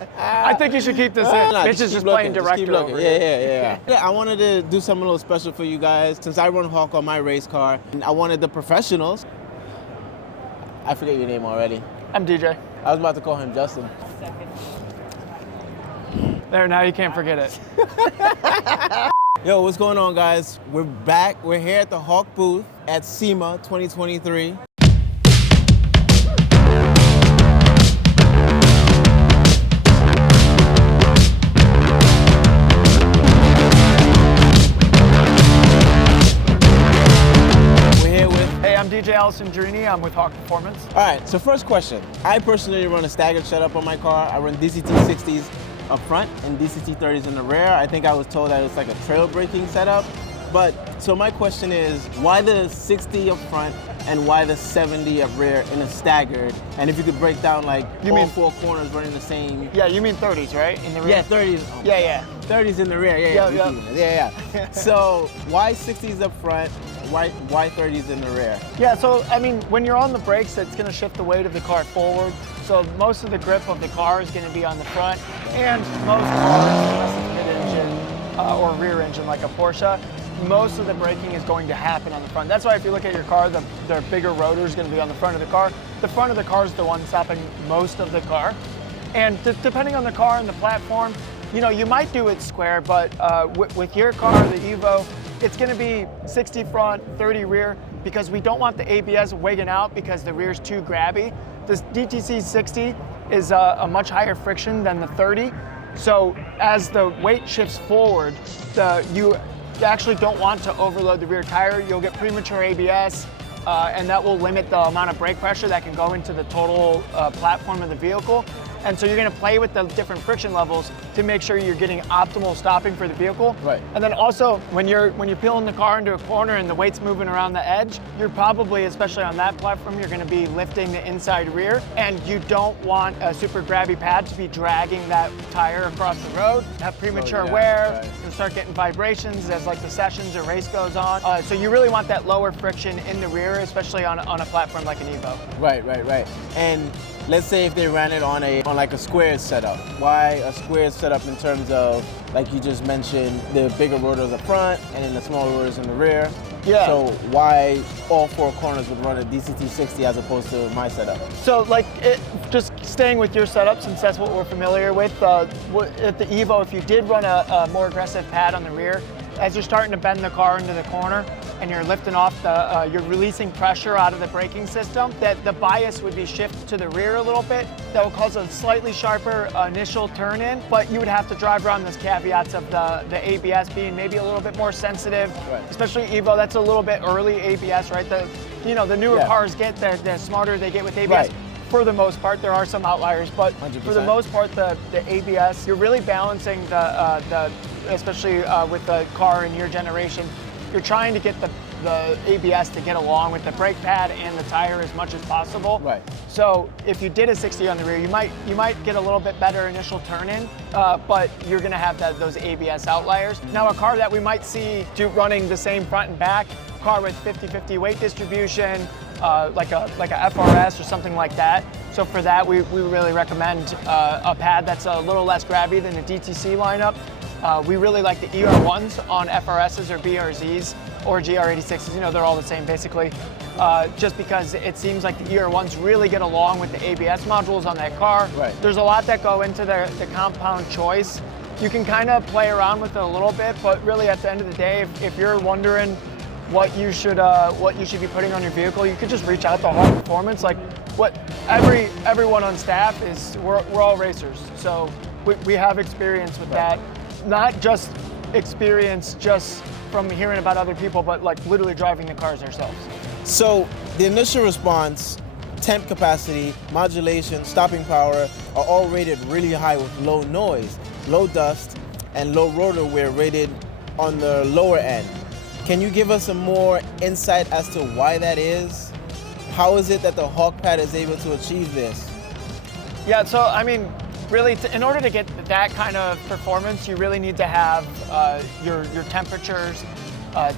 I think you should keep this in. Mitch is just playing director over here. Yeah, I wanted to do something a little special for you guys. Since I run Hawk on my race car, I wanted the professionals. I forget your name already. I'm DJ. I was about to call him Justin. There, now you can't forget it. Yo, what's going on, guys? We're back. We're here at the Hawk booth at Sema 2023. I'm DJ Alessandrini. I'm with Hawk Performance. All right, so first question. I personally run a staggered setup on my car. I run DCT 60s up front and DCT 30s in the rear. I think I was told that it's like a trail braking setup. But so my question is, why the 60 up front and why the 70 up rear in a staggered? And if you could break down like all four corners running the same. Yeah, you mean 30s, right? In the rear? Yeah, 30s. Oh, yeah. 30s in the rear. Yeah. So why 60s up front? Why 30s in the rear? Yeah, so I mean, when you're on the brakes, it's going to shift the weight of the car forward. So most of the grip of the car is going to be on the front, and most cars, unless it's mid-engine or rear engine like a Porsche, most of the braking is going to happen on the front. That's why if you look at your car, the bigger rotor is going to be on the front of the car. The front of the car is the one stopping most of the car. And depending on the car and the platform, you know, you might do it square, but with your car, the Evo, it's going to be 60 front, 30 rear, because we don't want the ABS wigging out because the rear is too grabby. This DTC 60 is a much higher friction than the 30. So as the weight shifts forward, you actually don't want to overload the rear tire. You'll get premature ABS, and that will limit the amount of brake pressure that can go into the total platform of the vehicle. And so you're going to play with the different friction levels to make sure you're getting optimal stopping for the vehicle. Right. And then also, when you're peeling the car into a corner and the weight's moving around the edge, you're probably, especially on that platform, you're going to be lifting the inside rear, and you don't want a super grabby pad to be dragging that tire across the road, have premature wear. Right. You'll start getting vibrations as like the sessions or race goes on. So you really want that lower friction in the rear, especially on a platform like an Evo. Right. And let's say if they ran it on like a square setup. Why a square setup in terms of, like you just mentioned, the bigger rotors up front and then the smaller rotors in the rear? Yeah. So why all four corners would run a DCT 60 as opposed to my setup? So like, just staying with your setup, since that's what we're familiar with, at the Evo, if you did run a more aggressive pad on the rear, as you're starting to bend the car into the corner and you're lifting off you're releasing pressure out of the braking system, that the bias would be shifted to the rear a little bit. That would cause a slightly sharper initial turn in, but you would have to drive around those caveats of the ABS being maybe a little bit more sensitive, especially Evo. That's a little bit early ABS, right? The newer cars get, the smarter they get with ABS. Right. For the most part, there are some outliers, but 100%. For the most part, the ABS, you're really balancing especially with the car in your generation, you're trying to get the ABS to get along with the brake pad and the tire as much as possible. Right. So if you did a 60 on the rear, you might get a little bit better initial turn in, but you're going to have those ABS outliers. Now a car that we might see running the same front and back, car with 50-50 weight distribution, like a FRS or something like that. So for that, we really recommend a pad that's a little less grabby than the DTC lineup. We really like the ER1s on FRSs or BRZs or GR86s. They're all the same basically. Just because it seems like the ER1s really get along with the ABS modules on that car. Right. There's a lot that go into the compound choice. You can kind of play around with it a little bit, but really at the end of the day, if you're wondering what you should be putting on your vehicle, you could just reach out to Hawk Performance. Like everyone on staff we're all racers, so we have experience with that. Not just experience just from hearing about other people, but like literally driving the cars ourselves. So the initial response, temp capacity, modulation, stopping power are all rated really high with low noise, low dust, and low rotor wear rated on the lower end. Can you give us some more insight as to why that is? How is it that the Hawk pad is able to achieve this? Yeah, so I mean, really, in order to get that kind of performance, you really need to have your temperatures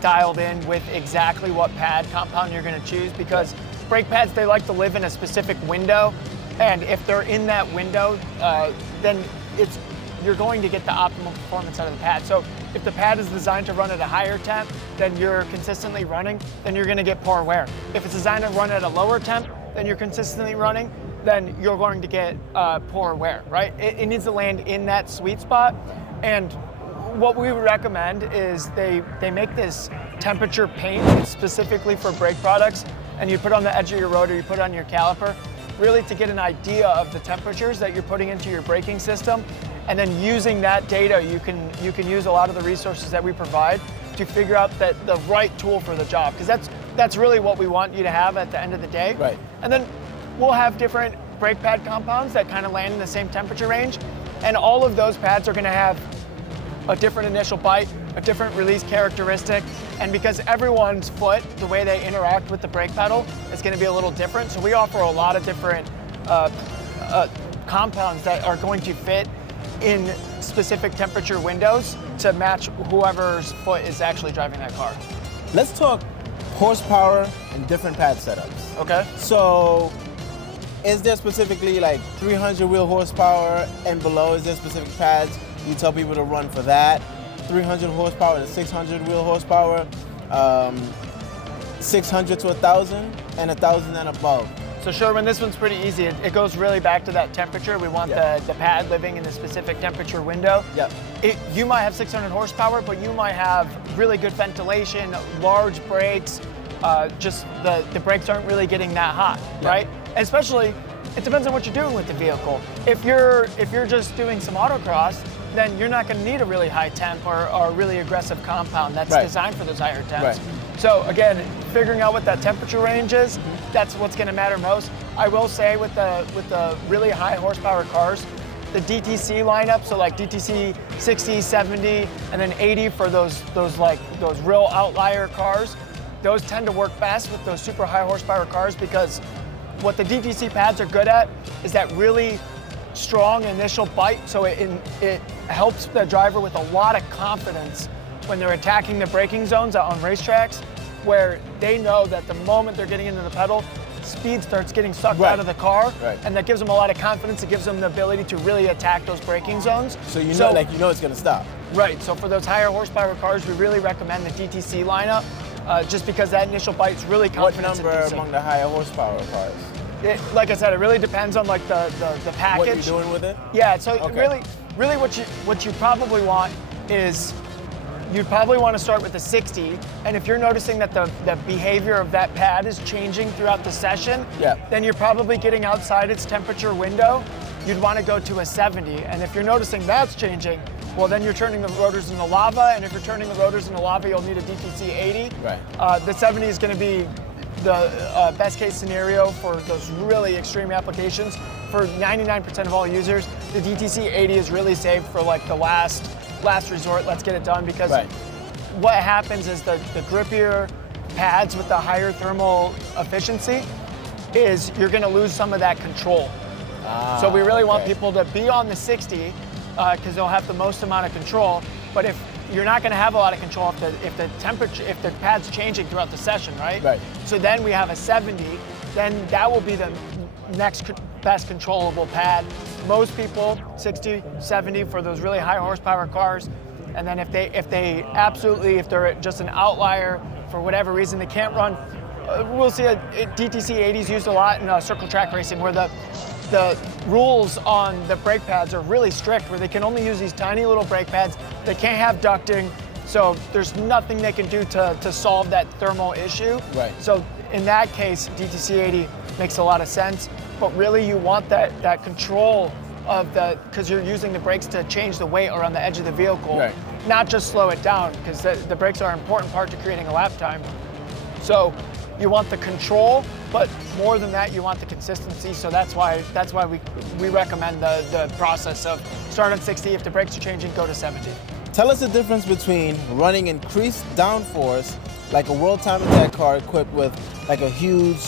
dialed in with exactly what pad compound you're going to choose, because brake pads, they like to live in a specific window. And if they're in that window, then you're going to get the optimal performance out of the pad. So if the pad is designed to run at a higher temp than you're consistently running, then you're going to get poor wear. If it's designed to run at a lower temp than you're consistently running, then you're going to get poor wear, right? It needs to land in that sweet spot. And what we recommend is they make this temperature paint specifically for brake products, and you put it on the edge of your rotor, you put it on your caliper, really to get an idea of the temperatures that you're putting into your braking system. And then using that data, you can use a lot of the resources that we provide to figure out the right tool for the job, because that's really what we want you to have at the end of the day. Right. And then we'll have different brake pad compounds that kind of land in the same temperature range, and all of those pads are going to have a different initial bite, a different release characteristic, and because everyone's foot, the way they interact with the brake pedal, is going to be a little different. So we offer a lot of different compounds that are going to fit in specific temperature windows to match whoever's foot is actually driving that car. Let's talk horsepower and different pad setups. Okay. So, is there specifically like 300 wheel horsepower and below? Is there specific pads you tell people to run for that? 300 horsepower to 600 wheel horsepower, 600 to 1,000, and 1,000 and above. So Sherman, this one's pretty easy. It goes really back to that temperature. We want the pad living in the specific temperature window. Yep. You might have 600 horsepower, but you might have really good ventilation, large brakes, just the brakes aren't really getting that hot, right? And especially, it depends on what you're doing with the vehicle. If you're just doing some autocross, then you're not going to need a really high temp or a really aggressive compound that's designed for those higher temps. So again, figuring out what that temperature range is, that's what's going to matter most. I will say with the really high horsepower cars, the DTC lineup, so like DTC 60, 70, and then 80 for those real outlier cars, those tend to work best with those super high horsepower cars, because what the DTC pads are good at is that really strong initial bite, so it helps the driver with a lot of confidence when they're attacking the braking zones out on racetracks, where they know that the moment they're getting into the pedal, speed starts getting sucked out of the car, and that gives them a lot of confidence. It gives them the ability to really attack those braking zones. So you know it's going to stop. Right. So for those higher horsepower cars, we really recommend the DTC lineup, just because that initial bite is really confidence. What number among the higher horsepower cars? Like I said, it really depends on like the package. What you're doing with it? Yeah. So really, what you probably want is, you'd probably want to start with a 60, and if you're noticing that the behavior of that pad is changing throughout the session, then you're probably getting outside its temperature window. You'd want to go to a 70, and if you're noticing that's changing, well, then you're turning the rotors into lava, and if you're turning the rotors into lava, you'll need a DTC 80. The 70 is going to be the best case scenario for those really extreme applications. For 99% of all users, the DTC 80 is really safe for like the last resort, let's get it done, because what happens is the grippier pads with the higher thermal efficiency is you're going to lose some of that control. So we really want people to be on the 60 because they'll have the most amount of control. But if you're not going to have a lot of control if the pad's changing throughout the session, right? So then we have a 70, then that will be the next best controllable pad. Most people 60, 70 for those really high horsepower cars, and then if they're just an outlier for whatever reason they can't run, we'll see a DTC 80s used a lot in circle track racing, where the rules on the brake pads are really strict, where they can only use these tiny little brake pads. They can't have ducting, so there's nothing they can do to solve that thermal issue. So in that case, DTC 80 makes a lot of sense. But really, you want that control of because you're using the brakes to change the weight around the edge of the vehicle, not just slow it down, because the brakes are an important part to creating a lap time. So you want the control, but more than that, you want the consistency. So that's why we recommend the process of start on 60. If the brakes are changing, go to 70. Tell us the difference between running increased downforce, like a World Time Attack car equipped with like a huge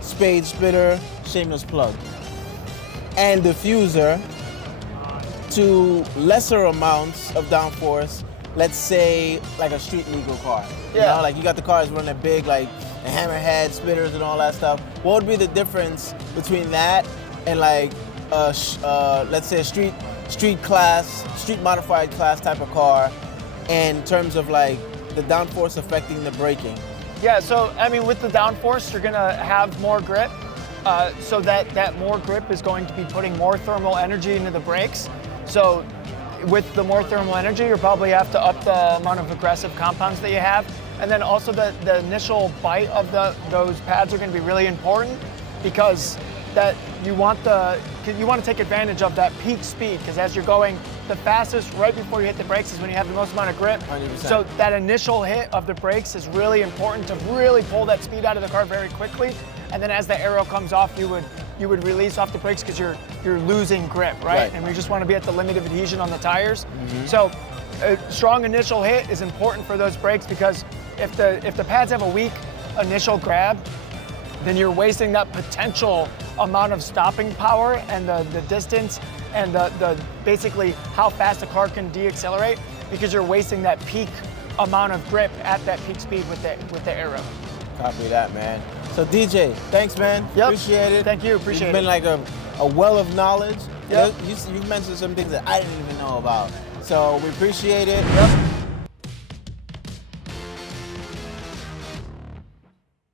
spade splitter, shameless plug, and diffuser, to lesser amounts of downforce, let's say like a street legal car. You know, like you got the cars running big, like the hammerhead, splitters and all that stuff. What would be the difference between that in like let's say a street modified class type of car, in terms of like the downforce affecting the braking? Yeah, so I mean, with the downforce, you're gonna have more grip. So that more grip is going to be putting more thermal energy into the brakes. So with the more thermal energy, you probably have to up the amount of aggressive compounds that you have. And then also the initial bite of those pads are gonna be really important, because that you want to take advantage of that peak speed, because as you're going the fastest right before you hit the brakes is when you have the most amount of grip. 100%. So that initial hit of the brakes is really important to really pull that speed out of the car very quickly. And then as the aero comes off, you would release off the brakes because you're losing grip, right? And we just want to be at the limit of adhesion on the tires. So a strong initial hit is important for those brakes, because if the pads have a weak initial grab, then you're wasting that potential amount of stopping power and the distance and the basically how fast a car can deaccelerate, because you're wasting that peak amount of grip at that peak speed with the aero. Copy that, man. So DJ, thanks, man. Yep. Appreciate it. Thank you. Appreciate You've been like a well of knowledge. Yep. You've mentioned some things that I didn't even know about. So we appreciate it. Yep.